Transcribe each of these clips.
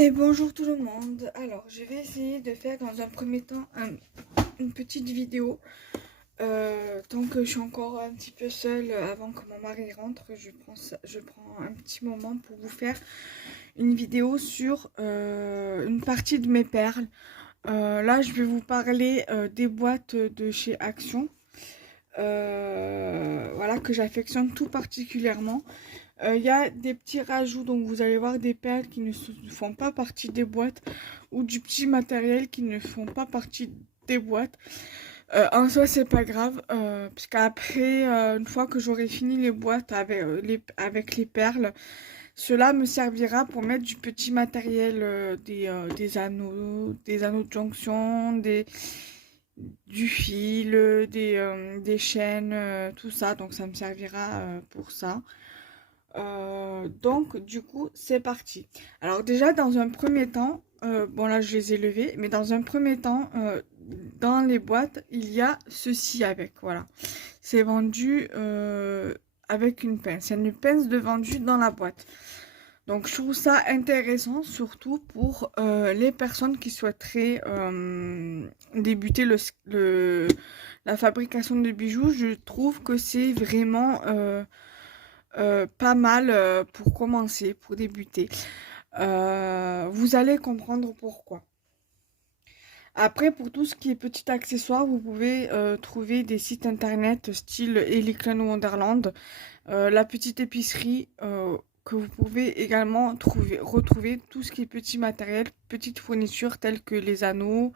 Et bonjour tout le monde. Alors, je vais essayer de faire dans un premier temps une petite vidéo. Tant que je suis encore un petit peu seule avant que mon mari rentre, je prends un petit moment pour vous faire une vidéo sur une partie de mes perles. Là, je vais vous parler des boîtes de chez Action. Voilà, que j'affectionne tout particulièrement. Il y a des petits rajouts, donc vous allez voir des perles qui ne font pas partie des boîtes ou du petit matériel qui ne font pas partie des boîtes. En soi, c'est pas grave, parce qu'après, une fois que j'aurai fini les boîtes avec les perles, cela me servira pour mettre du petit matériel, des anneaux de jonction, du fil, des chaînes, tout ça. Donc ça me servira pour ça. Donc du coup c'est parti. Alors déjà dans un premier temps, bon là je les ai levés, mais dans un premier temps, dans les boîtes il y a ceci avec, voilà. C'est vendu avec une pince. Il y a une pince de vendu dans la boîte. Donc je trouve ça intéressant, surtout pour les personnes qui souhaiteraient débuter la fabrication de bijoux. Je trouve que c'est vraiment pas mal pour commencer, pour débuter. Vous allez comprendre pourquoi. Après, pour tout ce qui est petit accessoire, vous pouvez trouver des sites internet style Eliklan Wonderland, la petite épicerie, que vous pouvez également retrouver tout ce qui est petit matériel, petites fournitures telles que les anneaux,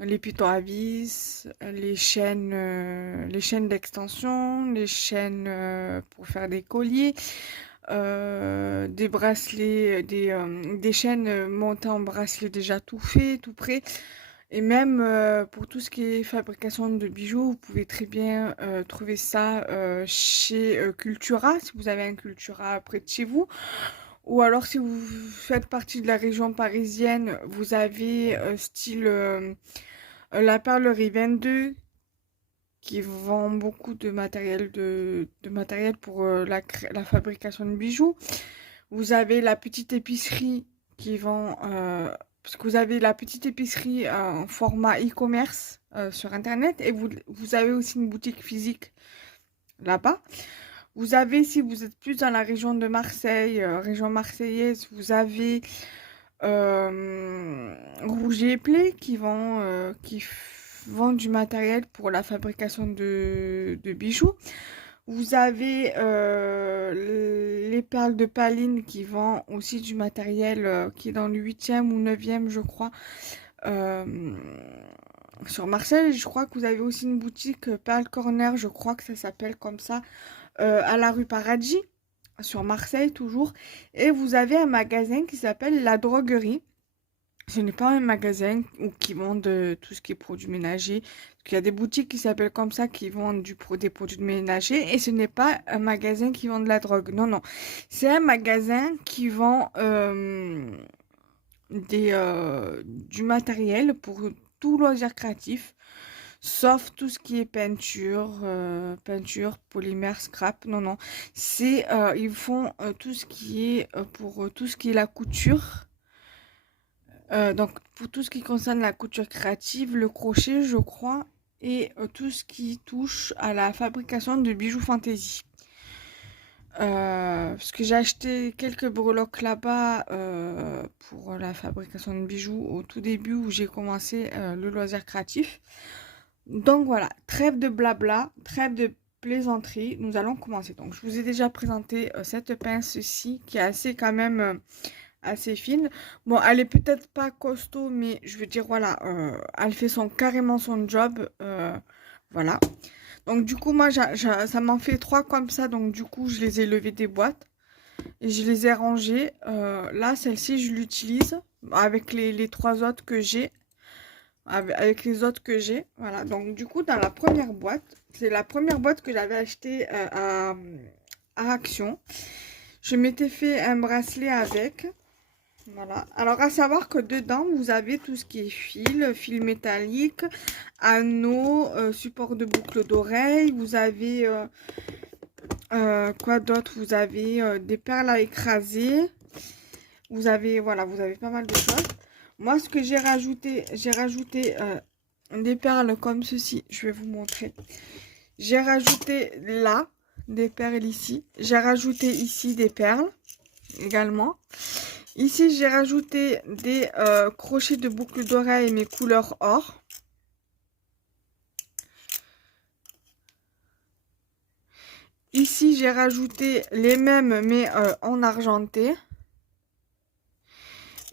les pitons à vis, les chaînes d'extension, les chaînes pour faire des colliers, des bracelets, des chaînes montées en bracelet déjà tout fait, tout prêt. Et même pour tout ce qui est fabrication de bijoux, vous pouvez très bien trouver ça chez Cultura, si vous avez un Cultura près de chez vous. Ou alors si vous faites partie de la région parisienne, vous avez style la Perlerie 22 qui vend beaucoup de matériel pour la fabrication de bijoux. Vous avez la petite épicerie qui vend parce que vous avez la petite épicerie en format e-commerce sur internet et vous avez aussi une boutique physique là-bas. Vous avez, si vous êtes plus dans la région de Marseille, région marseillaise, vous avez Rouget et Play qui vend du matériel pour la fabrication de bijoux. Vous avez les perles de Paline qui vend aussi du matériel qui est dans le 8e ou 9e, je crois, euh, sur Marseille. Je crois que vous avez aussi une boutique Perle Corner, je crois que ça s'appelle comme ça, à la rue Paradis, sur Marseille toujours. Et vous avez un magasin qui s'appelle La Droguerie. Ce n'est pas un magasin qui vend tout ce qui est produits ménagers. Il y a des boutiques qui s'appellent comme ça, qui vendent des produits ménagers. Et ce n'est pas un magasin qui vend de la drogue. Non, non. C'est un magasin qui vend du matériel pour tout loisir créatif. Sauf tout ce qui est peinture, polymère, scrap. Non, non. Ils font tout ce qui est pour tout ce qui est la couture. Donc, pour tout ce qui concerne la couture créative, le crochet, je crois, et tout ce qui touche à la fabrication de bijoux fantaisie. Parce que j'ai acheté quelques breloques là-bas pour la fabrication de bijoux au tout début où j'ai commencé le loisir créatif. Donc voilà, trêve de blabla, trêve de plaisanterie, nous allons commencer. Donc, je vous ai déjà présenté cette pince-ci qui est assez quand même assez fine. Bon, elle est peut-être pas costaud, mais je veux dire, voilà, elle fait carrément son job. Voilà. Donc, du coup, moi, ça m'en fait 3 comme ça. Donc, du coup, je les ai levées des boîtes et je les ai rangées. Là, celle-ci, je l'utilise avec les 3 autres que j'ai. Avec les autres que j'ai. Voilà. Donc, du coup, dans la première boîte, c'est la première boîte que j'avais achetée à Action. Je m'étais fait un bracelet avec. Voilà. Alors, à savoir que dedans, vous avez tout ce qui est fil métallique, anneaux, support de boucle d'oreille. Vous avez, quoi d'autre? Vous avez des perles à écraser. vous avez, voilà, vous avez pas mal de choses. Moi, ce que j'ai rajouté des perles comme ceci. Je vais vous montrer. J'ai rajouté là des perles ici. J'ai rajouté ici des perles également. Ici, j'ai rajouté des crochets de boucles d'oreilles, mes couleurs or. Ici, j'ai rajouté les mêmes, mais en argenté.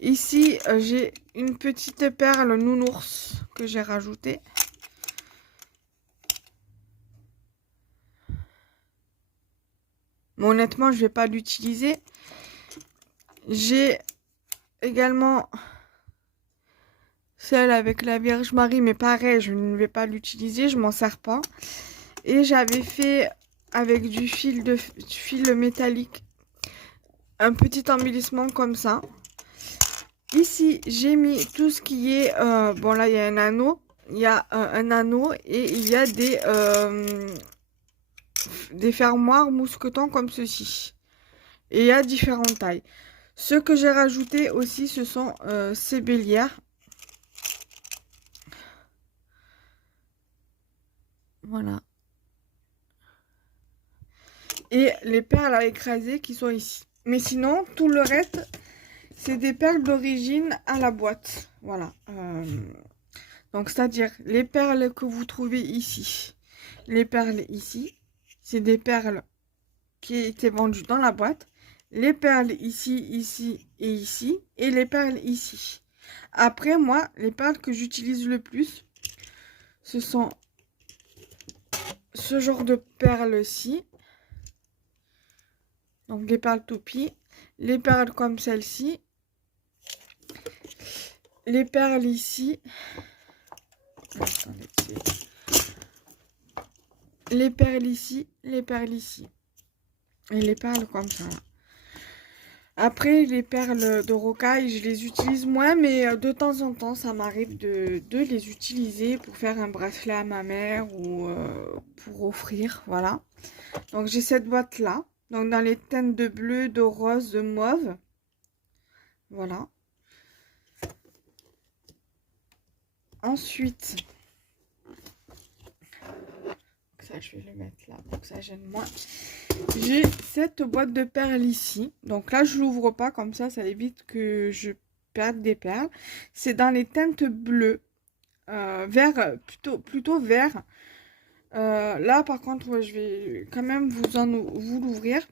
Ici, j'ai une petite perle nounours que j'ai rajoutée. Mais honnêtement, je ne vais pas l'utiliser. J'ai également celle avec la Vierge Marie, mais pareil, je ne vais pas l'utiliser, je m'en sers pas. Et j'avais fait avec du fil métallique un petit embellissement comme ça. Ici, j'ai mis tout ce qui est... bon, là, il y a un anneau. Il y a un anneau et il y a des fermoirs mousquetons comme ceci. Et il y a différentes tailles. Ce que j'ai rajouté aussi, ce sont ces bélières. Voilà. Et les perles à écraser qui sont ici. Mais sinon, tout le reste, c'est des perles d'origine à la boîte. Voilà. Donc, c'est-à-dire les perles que vous trouvez ici, les perles ici, c'est des perles qui étaient vendues dans la boîte. Les perles ici, ici et ici. Et les perles ici. Après, moi, les perles que j'utilise le plus, ce sont ce genre de perles-ci. Donc, les perles toupies. Les perles comme celle-ci. Les perles ici. Attendez, les perles ici, les perles ici. Et les perles comme ça. Après, les perles de rocaille, je les utilise moins, mais de temps en temps, ça m'arrive de les utiliser pour faire un bracelet à ma mère ou pour offrir, voilà. Donc, j'ai cette boîte-là. Donc, dans les teintes de bleu, de rose, de mauve. Voilà. Ensuite, ça, je vais le mettre là pour que ça gêne moins. J'ai cette boîte de perles ici. Donc là, je l'ouvre pas comme ça évite que je perde des perles. C'est dans les teintes bleues, vert, plutôt vert. Là, par contre, je vais quand même vous l'ouvrir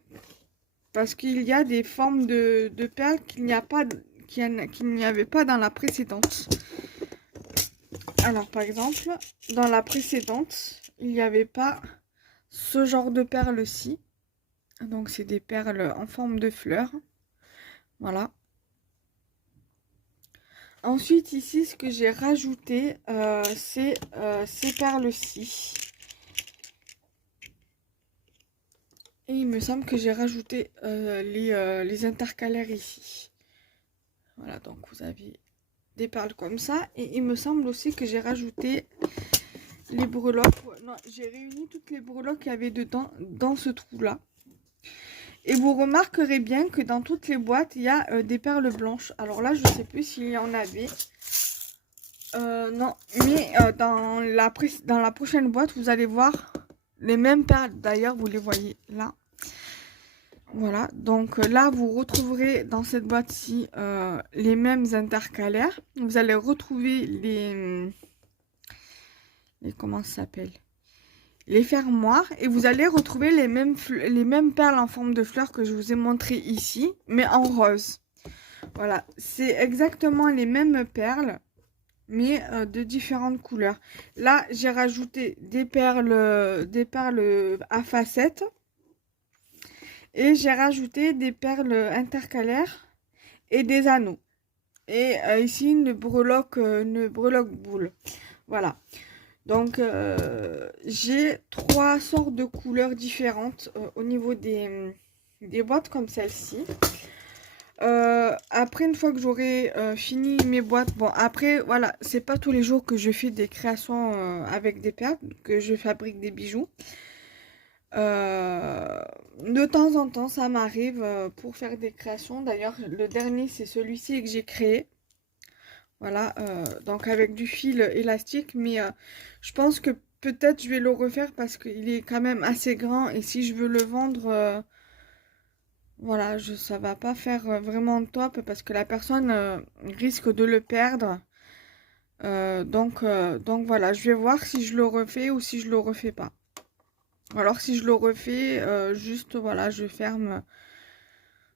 parce qu'il y a des formes de perles qu'il n'y avait pas dans la précédente. Alors, par exemple, dans la précédente, il n'y avait pas ce genre de perles-ci. Donc, c'est des perles en forme de fleurs. Voilà. Ensuite, ici, ce que j'ai rajouté, c'est ces perles-ci. Et il me semble que j'ai rajouté les intercalaires ici. Voilà, donc vous avez des perles comme ça. Et il me semble aussi que j'ai rajouté les breloques. Non, j'ai réuni toutes les breloques qu'il y avait dedans, dans ce trou-là. Et vous remarquerez bien que dans toutes les boîtes, il y a des perles blanches. Alors là, je ne sais plus s'il y en avait. Non, mais dans la prochaine boîte, vous allez voir les mêmes perles. D'ailleurs, vous les voyez là. Voilà, donc là, vous retrouverez dans cette boîte-ci les mêmes intercalaires. Vous allez retrouver les comment ça s'appelle? Les fermoirs. Et vous allez retrouver les mêmes perles en forme de fleurs que je vous ai montré ici, mais en rose. Voilà, c'est exactement les mêmes perles, mais de différentes couleurs. Là, j'ai rajouté des perles à facettes. Et j'ai rajouté des perles intercalaires et des anneaux. Et ici, une breloque boule. Voilà. Donc, j'ai 3 sortes de couleurs différentes au niveau des boîtes comme celle-ci. Après, une fois que j'aurai fini mes boîtes, bon, après, voilà, c'est pas tous les jours que je fais des créations avec des perles, que je fabrique des bijoux. De temps en temps, ça m'arrive pour faire des créations. D'ailleurs, le dernier, c'est celui-ci que j'ai créé. Voilà, donc avec du fil élastique. Mais je pense que peut-être je vais le refaire parce qu'il est quand même assez grand. Et si je veux le vendre, voilà, ça va pas faire vraiment top parce que la personne risque de le perdre. Donc voilà, je vais voir si je le refais ou si je le refais pas. Alors si je le refais, juste voilà, je ferme,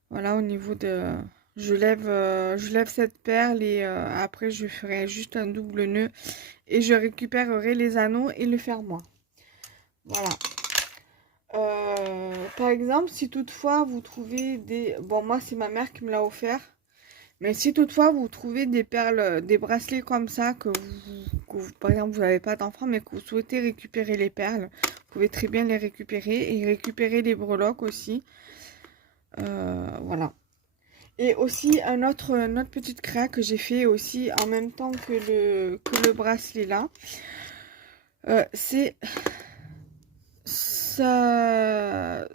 voilà, au niveau de, je lève cette perle et après je ferai juste un double nœud et je récupérerai les anneaux et le fermoir. Voilà. Par exemple, si toutefois vous trouvez des, bon moi c'est ma mère qui me l'a offert. Mais si toutefois vous trouvez des perles, des bracelets comme ça, par exemple vous n'avez pas d'enfant, mais que vous souhaitez récupérer les perles, vous pouvez très bien les récupérer et récupérer les breloques aussi. Voilà. Et aussi une autre petite créa que j'ai fait aussi en même temps que le bracelet là, c'est ce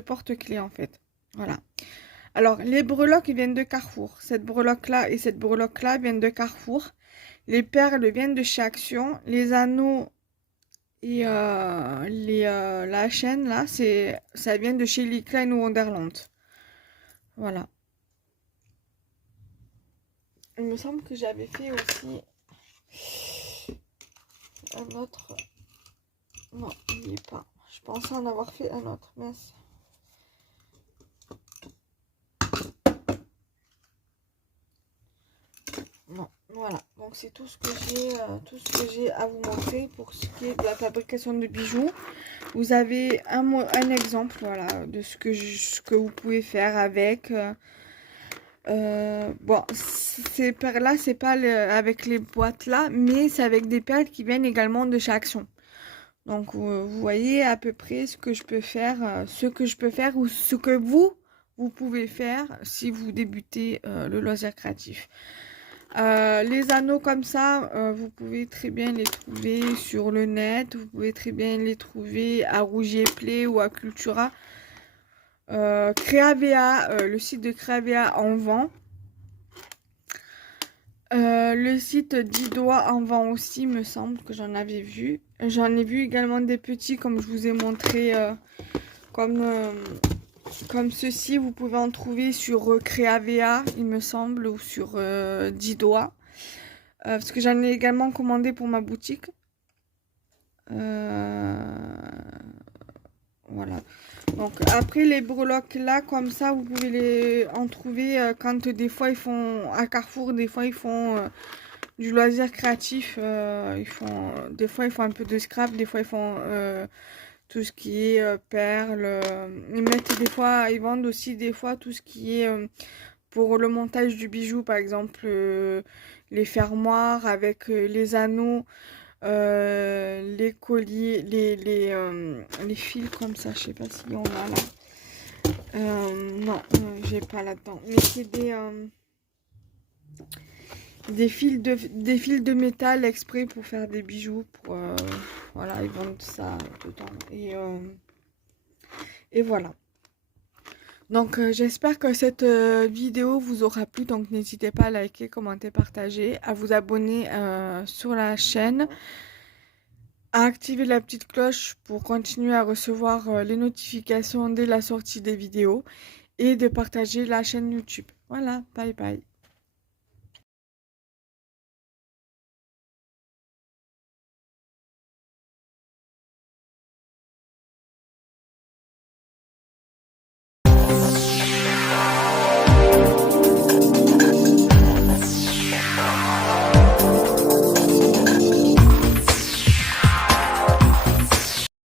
porte-clés en fait. Voilà. Alors, les breloques viennent de Carrefour. Cette breloque-là et cette breloque-là viennent de Carrefour. Les perles viennent de chez Action. Les anneaux et la chaîne, là, ça vient de chez Lee Klein ou Wonderland. Voilà. Il me semble que j'avais fait aussi un autre. Non, il n'y est pas. Je pensais en avoir fait un autre. Mince. Non, voilà. Donc c'est tout ce que j'ai à vous montrer pour ce qui est de la fabrication de bijoux. Vous avez un exemple, voilà, de ce que vous pouvez faire avec. Bon, ces perles-là, c'est pas avec les boîtes là, mais c'est avec des perles qui viennent également de chez Action. Donc vous voyez à peu près ce que je peux faire, ou ce que vous pouvez faire si vous débutez le loisir créatif. Les anneaux comme ça, vous pouvez très bien les trouver sur le net. Vous pouvez très bien les trouver à Rougier Play ou à Cultura. Créavea, le site de Créavea en vend. Le site d'Idoa en vend aussi, me semble que j'en avais vu. J'en ai vu également des petits, comme je vous ai montré, comme ceci. Vous pouvez en trouver sur Créavea, il me semble, ou sur Didoa. Parce que j'en ai également commandé pour ma boutique. Voilà. Donc après les breloques là, comme ça, vous pouvez en trouver quand des fois ils font à Carrefour, des fois ils font du loisir créatif. Des fois ils font un peu de scrap, des fois ils font tout ce qui est perles. Ils mettent des fois, ils vendent aussi des fois tout ce qui est pour le montage du bijou, par exemple les fermoirs avec les anneaux, les colliers, les fils comme ça, je sais pas si on a là. Non, j'ai pas là-dedans. Mais c'est des fils de métal exprès pour faire des bijoux. Voilà, ils vendent ça dedans. Et voilà. Donc j'espère que cette vidéo vous aura plu, donc n'hésitez pas à liker, commenter, partager, à vous abonner sur la chaîne, à activer la petite cloche pour continuer à recevoir les notifications dès la sortie des vidéos et de partager la chaîne YouTube. Voilà, bye bye.